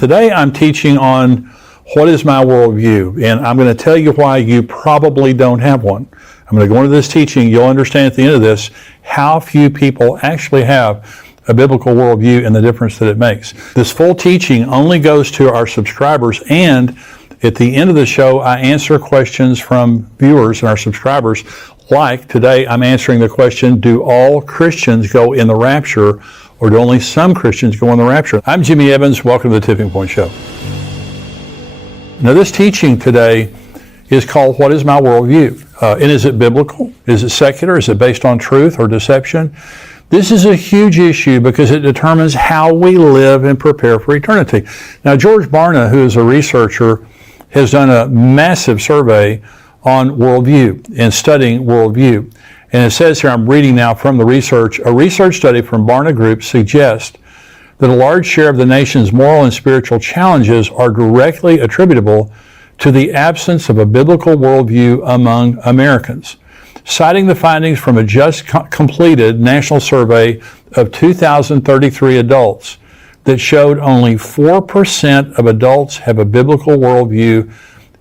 Today I'm teaching on what is my worldview, and I'm going to tell you why you probably don't have one. I'm going to go into this teaching. You'll understand at the end of this how few people actually have a biblical worldview and the difference that it makes. This full teaching only goes to our subscribers, and at the end of the show, I answer questions from viewers and our subscribers. Like today, I'm answering the question, do all Christians go in the rapture, or do only some Christians go in the rapture? I'm Jimmy Evans. Welcome to the Tipping Point Show. Now, this teaching today is called, What is My Worldview? And is it biblical? Is it secular? Is it based on truth or deception? This is a huge issue because it determines how we live and prepare for eternity. Now, George Barna, who is a researcher, has done a massive survey on worldview and studying worldview. And it says here, I'm reading now from the research, a research study from Barna Group suggests that a large share of the nation's moral and spiritual challenges are directly attributable to the absence of a biblical worldview among Americans. Citing the findings from a just completed national survey of 2,033 adults that showed only 4% of adults have a biblical worldview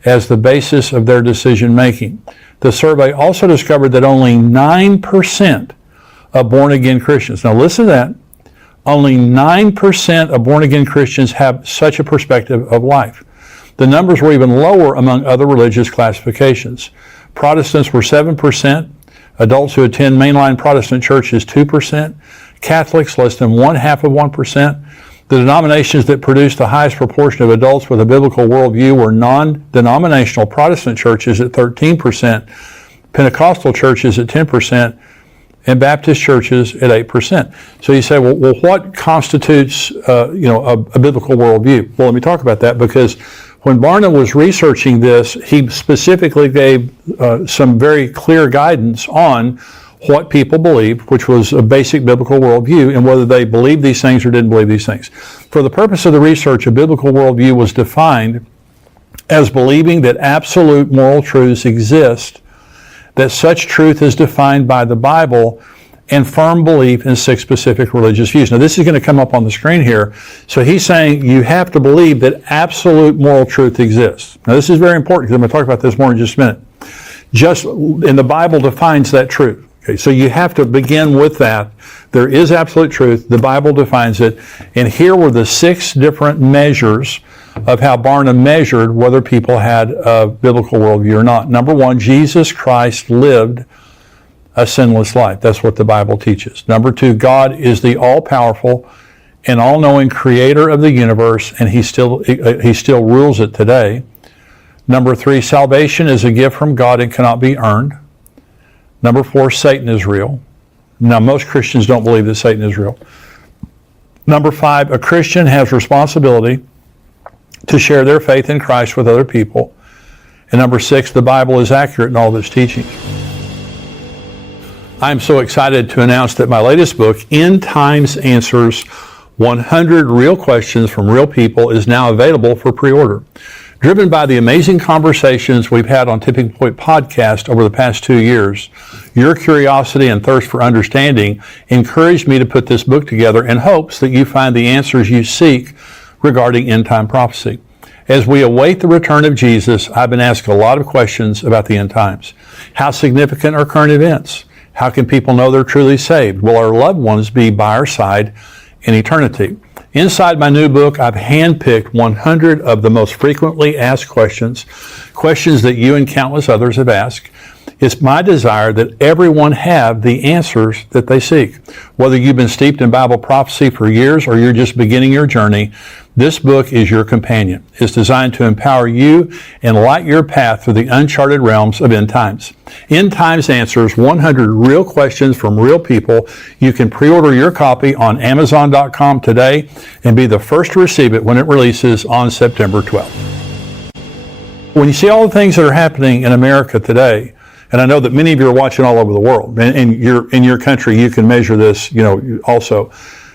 as the basis of their decision making. The survey also discovered that only 9% of born-again Christians, now listen to that, only 9% of born-again Christians have such a perspective of life. The numbers were even lower among other religious classifications. Protestants were 7%, adults who attend mainline Protestant churches 2%, Catholics less than 0.5%. The denominations that produced the highest proportion of adults with a biblical worldview were non-denominational Protestant churches at 13%, Pentecostal churches at 10%, and Baptist churches at 8%. So you say, well what constitutes a biblical worldview? Well, let me talk about that, because when Barna was researching this, he specifically gave some very clear guidance on what people believe, which was a basic biblical worldview, and whether they believed these things or didn't believe these things. For the purpose of the research, a biblical worldview was defined as believing that absolute moral truths exist, that such truth is defined by the Bible, and firm belief in 6 specific religious views. Now, this is going to come up on the screen here. So he's saying you have to believe that absolute moral truth exists. Now, this is very important because I'm going to talk about this more in just a minute. And the Bible defines that truth. Okay, so you have to begin with that. There is absolute truth. The Bible defines it. And here were the 6 different measures of how Barna measured whether people had a biblical worldview or not. Number 1, Jesus Christ lived a sinless life. That's what the Bible teaches. Number 2, God is the all-powerful and all-knowing creator of the universe, and He still rules it today. Number 3, salvation is a gift from God and cannot be earned. Number 4, Satan is real. Now, most Christians don't believe that Satan is real. Number 5, a Christian has responsibility to share their faith in Christ with other people. And number 6, the Bible is accurate in all of its teachings. I'm so excited to announce that my latest book, End Times Answers 100 Real Questions from Real People, is now available for pre-order. Driven by the amazing conversations we've had on Tipping Point Podcast over the past 2 years, your curiosity and thirst for understanding encouraged me to put this book together in hopes that you find the answers you seek regarding end-time prophecy. As we await the return of Jesus, I've been asked a lot of questions about the end times. How significant are current events? How can people know they're truly saved? Will our loved ones be by our side in eternity? Inside my new book, I've handpicked 100 of the most frequently asked questions that you and countless others have asked. It's my desire that everyone have the answers that they seek. Whether you've been steeped in Bible prophecy for years or you're just beginning your journey, this book is your companion. It's designed to empower you and light your path through the uncharted realms of end times. End Times Answers 100 Real Questions from Real People. You can pre-order your copy on Amazon.com today and be the first to receive it when it releases on September 12th. When you see all the things that are happening in America today, and I know that many of you are watching all over the world, and in your country you can measure this, also.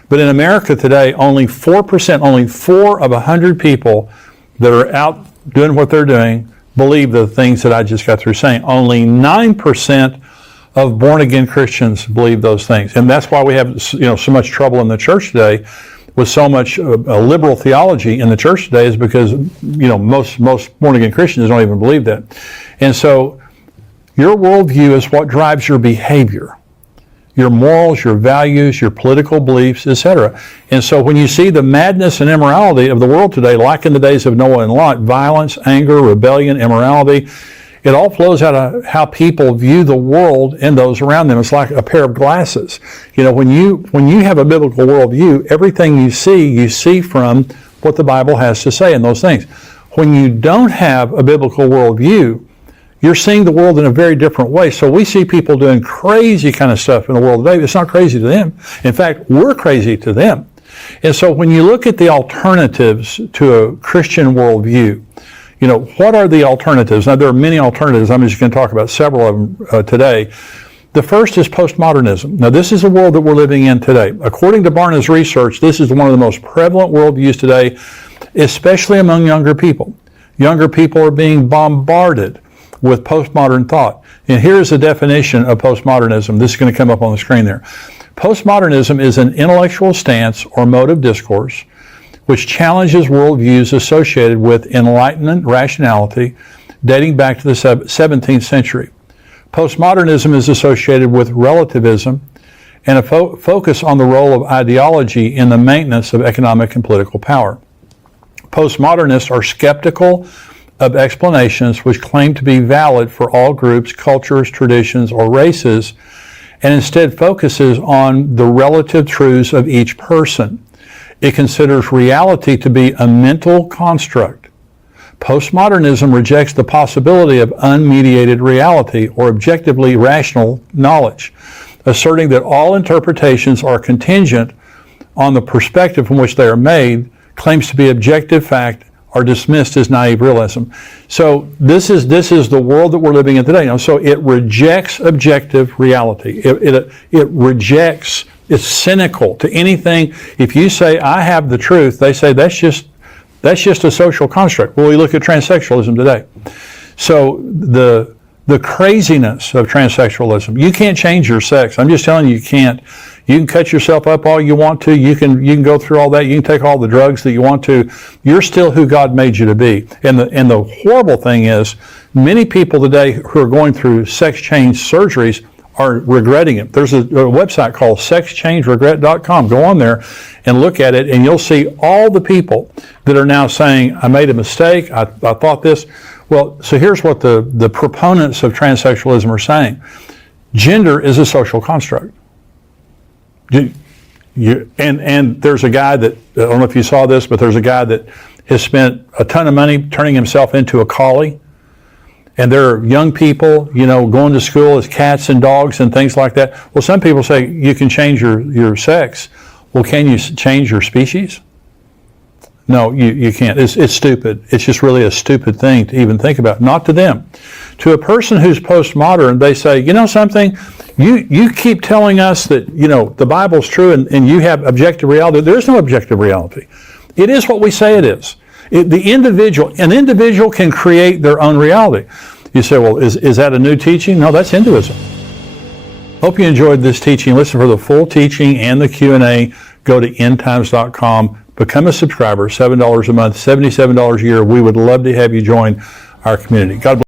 But in America today, only 4%, only 4 of 100 people that are out doing what they're doing believe the things that I just got through saying. Only 9% of born-again Christians believe those things. And that's why we have so much trouble in the church today, with so much liberal theology in the church today is because, most born-again Christians don't even believe that. And so your worldview is what drives your behavior, your morals, your values, your political beliefs, etc. And so when you see the madness and immorality of the world today, like in the days of Noah and Lot, violence, anger, rebellion, immorality, it all flows out of how people view the world and those around them. It's like a pair of glasses. When you have a biblical worldview, everything you see from what the Bible has to say and those things. When you don't have a biblical worldview, you're seeing the world in a very different way. So we see people doing crazy kind of stuff in the world today. It's not crazy to them. In fact, we're crazy to them. And so when you look at the alternatives to a Christian worldview, what are the alternatives? Now, there are many alternatives. I'm just going to talk about several of them today. The first is postmodernism. Now, this is the world that we're living in today. According to Barna's research, this is one of the most prevalent worldviews today, especially among younger people. Younger people are being bombarded with postmodern thought. And here's the definition of postmodernism. This is going to come up on the screen there. Postmodernism is an intellectual stance or mode of discourse which challenges worldviews associated with Enlightenment rationality dating back to the 17th century. Postmodernism is associated with relativism and a focus on the role of ideology in the maintenance of economic and political power. Postmodernists are skeptical of explanations which claim to be valid for all groups, cultures, traditions, or races, and instead focuses on the relative truths of each person. It considers reality to be a mental construct. Postmodernism rejects the possibility of unmediated reality or objectively rational knowledge, asserting that all interpretations are contingent on the perspective from which they are made. Claims to be objective fact are dismissed as naive realism. So this is the world that we're living in today. Now, so it rejects objective reality. It rejects. It's cynical to anything. If you say I have the truth, they say that's just a social construct. Well, we look at transsexualism today. So the craziness of transsexualism. You can't change your sex. I'm just telling you, you can't. You can cut yourself up all you want to. You can go through all that. You can take all the drugs that you want to. You're still who God made you to be. And the horrible thing is, many people today who are going through sex change surgeries are regretting it. There's a website called sexchangeregret.com. Go on there and look at it, and you'll see all the people that are now saying, I made a mistake, I thought this. Well, so here's what the proponents of transsexualism are saying. Gender is a social construct. And there's a guy that, I don't know if you saw this, but there's a guy that has spent a ton of money turning himself into a collie. And there are young people, going to school as cats and dogs and things like that. Well, some people say you can change your sex. Well, can you change your species? No, you can't. It's stupid. It's just really a stupid thing to even think about. Not to them. To a person who's postmodern, they say, something? You keep telling us that, the Bible's true and you have objective reality. There's no objective reality. It is what we say it is. An individual can create their own reality. You say, well, is that a new teaching? No, that's Hinduism. Hope you enjoyed this teaching. Listen for the full teaching and the Q&A. Go to endtimes.com. Become a subscriber, $7 a month, $77 a year. We would love to have you join our community. God bless.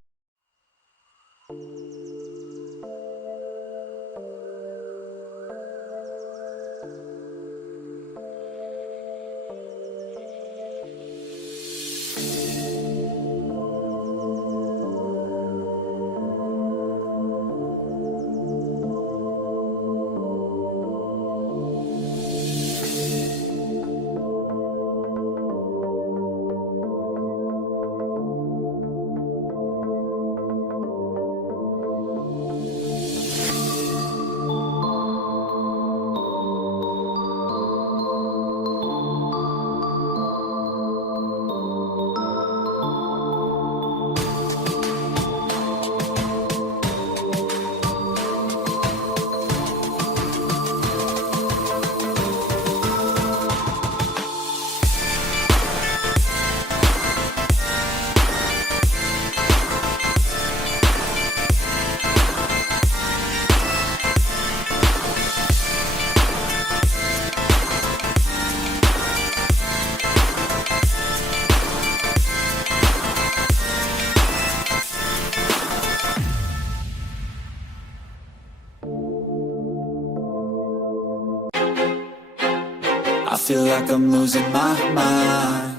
like I'm losing my mind.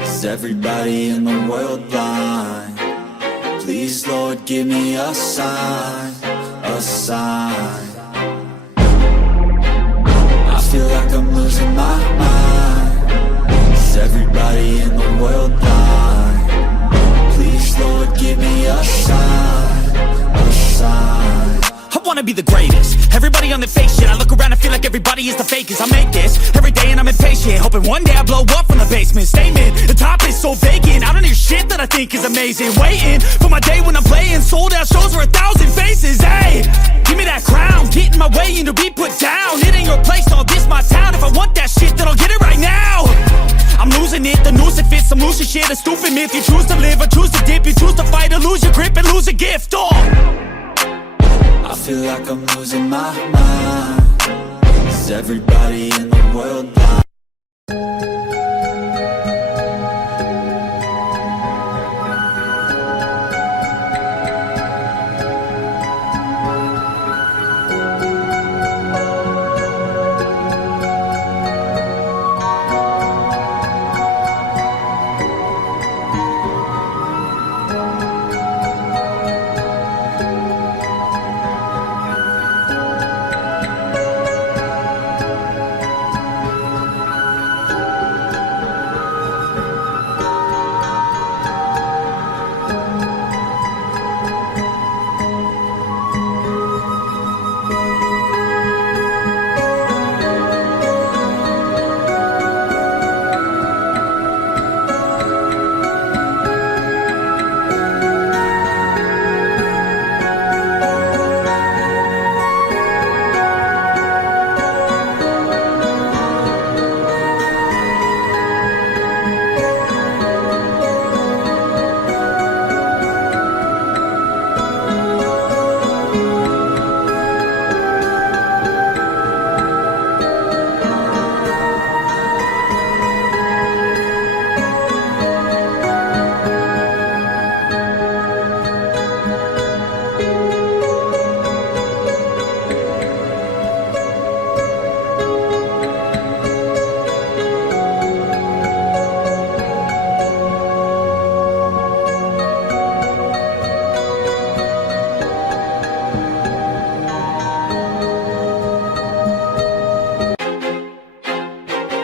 Is everybody in the world blind? Please, Lord, give me a sign, a sign. I feel like I'm losing my mind. Is everybody in the world blind? Please, Lord, give me a sign, a sign. I wanna be the greatest. Everybody on the fake shit. I look around and feel like everybody is the fakest. I make this every day and I'm impatient, hoping one day I blow up from the basement. Statement, the top is so vacant. I don't hear shit that I think is amazing. Waiting for my day when I'm playing sold out shows for 1,000 faces. Hey, give me that crown, get in my way and to be put down. It ain't your place, all this my town. If I want that shit, then I'll get it right now. I'm losing it, the noose it fits, I'm losing shit. A stupid myth, you choose to live or choose to dip. You choose to fight or lose your grip and lose a gift. Oh, I feel like I'm losing my mind. Is everybody in the world blind?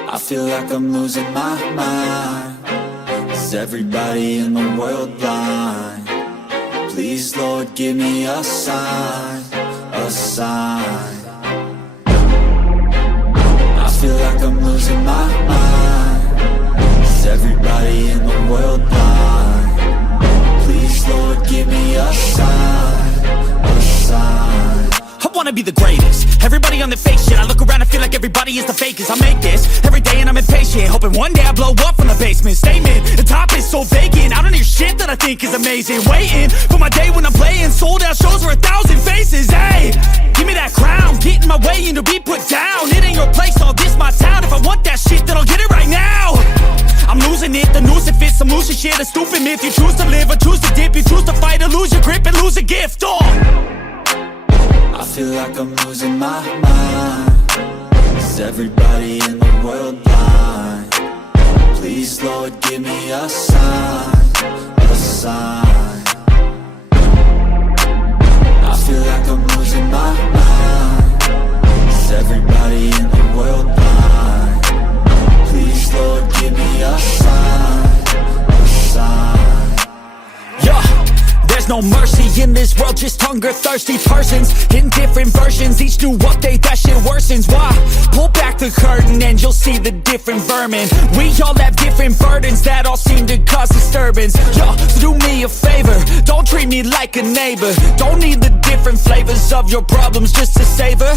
I feel like I'm losing my mind. Is everybody in the world blind? Please, Lord, give me a sign, a sign. I feel like I'm losing my mind. Is everybody in the world blind? Please, Lord, give me a sign, a sign. I wanna be the greatest. Everybody on the fake shit. I look around and feel like everybody is the fakest. I make this every day and I'm impatient, hoping one day I blow up from the basement. Statement, the top is so vacant. I don't hear shit that I think is amazing. Waiting for my day when I'm playing sold out shows for 1,000 faces. Hey, give me that crown, get in my way and to be put down. It ain't your place, all this my town. If I want that shit, then I'll get it right now. I'm losing it, the noose it fits, I'm losing shit. A stupid myth, you choose to live or choose to dip. You choose to fight or lose your grip and lose a gift. Oh, I feel like I'm losing my mind. Is everybody in the world blind? Please, Lord, give me a sign, a sign. I feel like I'm losing my mind. Is everybody in the world blind? Please, Lord, give me a sign, a sign. yeah. There's no mercy in this world, just hunger-thirsty persons in different versions. Each new update, that shit worsens. Why? Pull back the curtain and you'll see the different vermin. We all have different burdens that all seem to cause disturbance. Yo, so do me a favor, don't treat me like a neighbor. Don't need the different flavors of your problems just to savor.